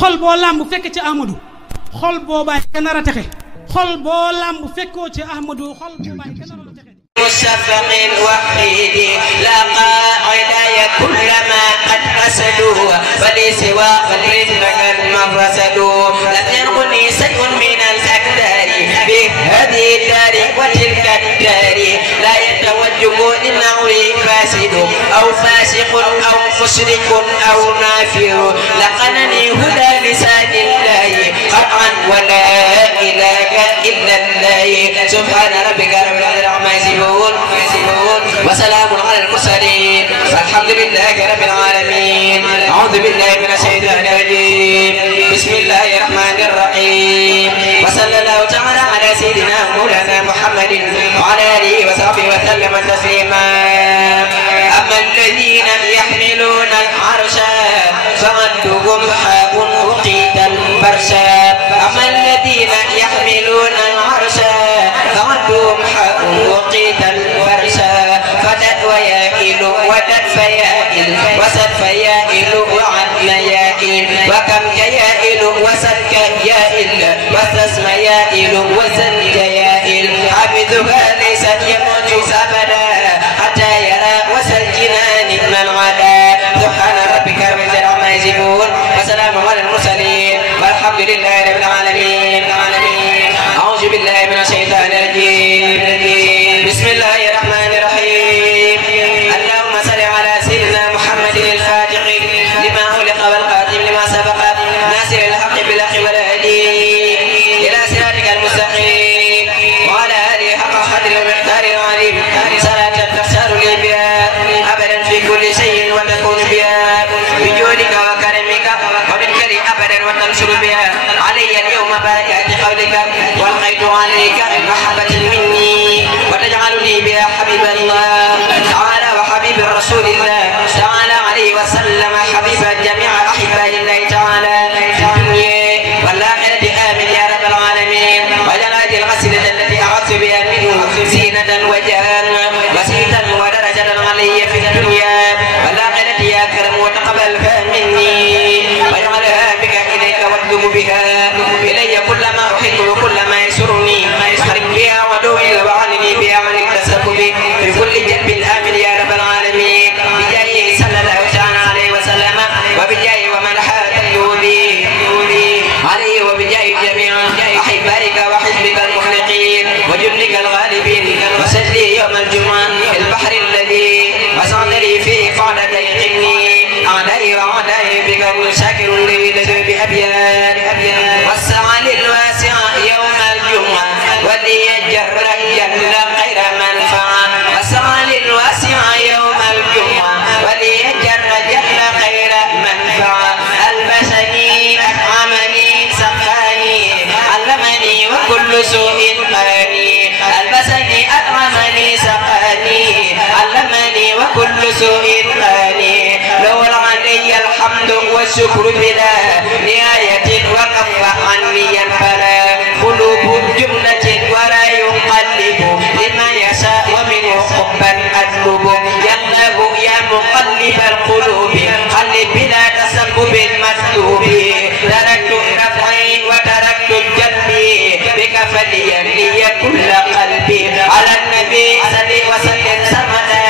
xol boo làmb fekk ci Ahmadou xol boobaay ka nar a texe xol boo làmb fekkoo ci Ahmadou xol boobaay ka nar a texe مشفق وحيد لا قاعد كل ما قد أسدوا فلسوى فلسفك المفسد لم ينقني شيء من الأكدار بهذه الدار وتلك الدار لا يتوجه إنه فاسد أو فاسق أو مشرك أو نافر لقنني هدى لسان الله قطعا ولا إله إلا الله سبحان ربك رب العزة عما يصفون وسلام على المرسلين والحمد لله رب العالمين. أعوذ بالله من الشيطان الرجيم. بسم الله الرحمن الرحيم. وصلى الله تعالى على سيدنا مولانا محمد وعلى آله وصحبه وسلم تسليما. أما الذين يحملون العرش فمدهم حاء وقيت الفرشا. أما الذين يحملون العرش فمدهم حاء وقيت الفرشا. فتت ويائل وتت فيائل وسد فيائل وعدل يائل وكم كيائل وسد كيائل وستسم يائل وزد كيائل حافظها ليست يموت أبدا حتى يرى وسد جنان من عدا. سبحان ربك رب العزة عما يصفون وسلام على المرسلين والحمد لله رب العالمين. أعوذ بالله من الشيطان الرجيم. بسم الله الرحمن الرحيم. اللهم صل على سيدنا محمد الفاتح لما أغلق والخاتم لما سبق ناصر الحق بالحق والهدي إلى صراطك المستقيم وعلى آله حق قدر ومقدار العظيم. صلاة تختار لي بها أبدا في كل شيء وتكون بها بجودك وكرمك ومنك لي أبدا وتنشر بها علي اليوم بآيات قولك والقيت عليك محبة مني وتجعلني بها حبيب الله تعالى وحبيب رسول الله تعالى عليه وسلم حبيب جميع أحباء الله تعالى في الدنيا والآخرة. آمين يا رب العالمين. واجعل هذه القصيدة التي أعدت بها منه زينة وجها وسيلة ودرجة علي في الدنيا والآخرة يا كرم وتقبلها مني واجعلها بك إليك واكتب بها إلي كل ما أحب وكل ما يسرني أخرج بها ودوي وعنني بها عن التسبب في كل جنب. آمين يا رب العالمين. بجاهه صلى الله تعالى عليه وسلم وبجاهه ومن حاته به عليه وبجاه جميع أحبائك وحزبك المخلقين وجندك الغالبين. وسجلي يوم الجمعة البحر الذي وسعت لي فيه فعلك يقني أعدائي وأعدائي بك شاكر لي بأبيات والسعى للواسع يوم الجمعة وليجر جل خير منفعة. والسعى للواسع يوم الجمعة وليجر جل خير منفعة. ألبسني أطعمني سقاني علمني وكل سوء قاني. ألبسني أطعمني سقاني علمني وكل سوء قاني. لو علي الحمد والشكر بلا نهاية وكف عني البلاء. قلوب جملة ولا ينقلب لما يشاء ومنه حبا أطلب. يقلب يا مقلب القلوب قلب بلا تسبب مطلوب. تركت رفعي وتركت جنبي بك فليملي كل قلبي. على النبي صل وسلم سرمدا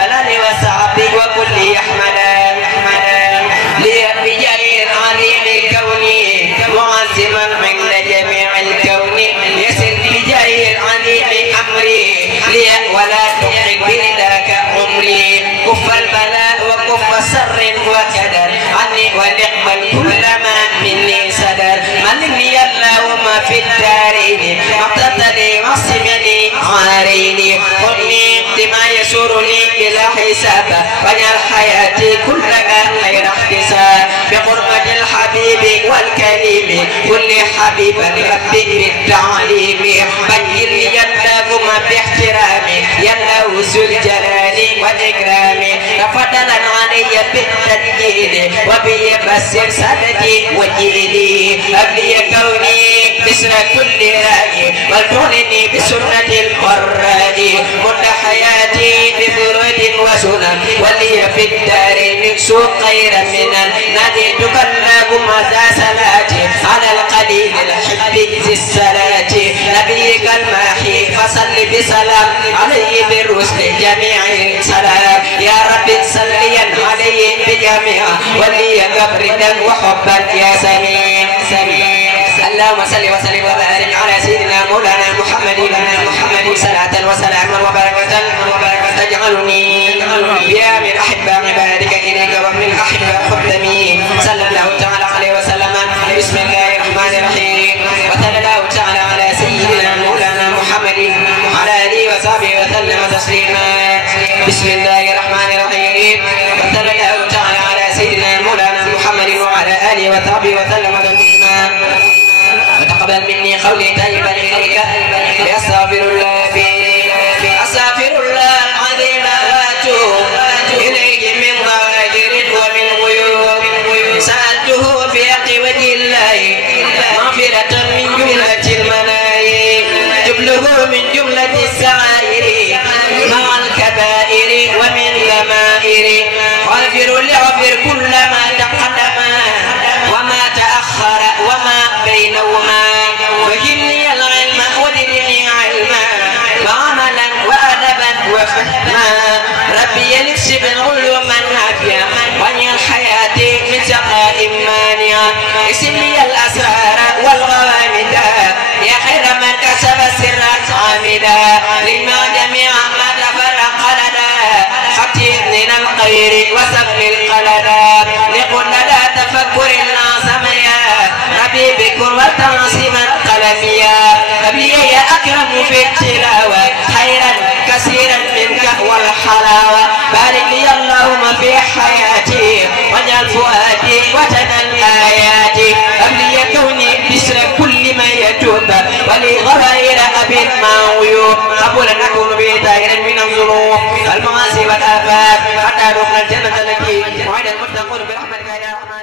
والآل وصحبه وكل يحمدا بجاه العليم الكوني معظما عند جميع الكون. يسر بجاه العليم أمري لي ولا تحرك برداك عمري. كف البلاء وكف سر وكدر عني ولقبل كل ما مني صدر. ملني اللهم في الدارين اعتدني واصمني عاريني. خذني بما يسرني بلا حساب واجعل حياتي كلها خير احتساب. بقربة الحبيب والكريم كل حبيب ربي بالتعليم. بين لي اللهم باحترامي يا الله ذو الجلال والإكرام. تفضلا علي بالتدليل وبي بسر سندي وجيلي. أبلي كوني بسر كل راي والتغنني بسنة القراء. مد حياتي بفرود وسنن ولي في الدارين سوء خير منن ناديتك اللهم ذا صلاتي على القليل الحب ذي الصلاة نبيك الماحي فصل بسلام عليه بالرسل جميع سلام يا رب صليا عليه بجميع ولي قبرا وحبا يا سميع اللهم صل وسلم وبارك على سيدنا مولانا محمد صلاة وسلاما وبركة تجعلني بها من أحبة عبادك إليك ومن أحبة خدمي صلى الله تعالى عليه وسلم بسم الله الرحمن الرحيم وصلى الله تعالى على سيدنا مولانا محمد وعلى آله وصحبه وسلم تسليما بسم الله الرحمن الرحيم وصلى الله تعالى على سيدنا مولانا محمد وعلى آله وصحبه وسلم تسليما وتقبل مني قولي طيبا إليك بأستغفر الله أستغفر الله العظيم وأتوب إليه من ظواهر ومن غيوب سألته في حق وجه الله مغفرة من جملة المنايا جبله من جملة السعائر مع الكبائر ومن ضمائر واغفر كل ما تقدم وما تأخر وما بينهما وجلني العلم وزدني علما وعملا وأدبا وفهما ربي نكسب علوما نافعة واني الحياة من سقاء مانعة اكسب لي الأسرار والغوامد يا خير من كسب سرا عامدا لما جميع ما تفرق لنا خطير من الخير وسبل القلدا لقل لنا تفكر العظم يا ربي بكل وتعصيما قلميا أبي يا أكرم في التلاوة خيرا كثيرا منك والحلاوة بارك لي اللهم في حياتي واجعل فؤادي وجن الآيات أبلي كوني بسر كل ما يتوب ولي غير أبي مع عيوب قبولا أكون بدائر من الظروف المعاصي والآفات حتى ندخل الجنة التي وعد المتقون برحمتك يا رحمن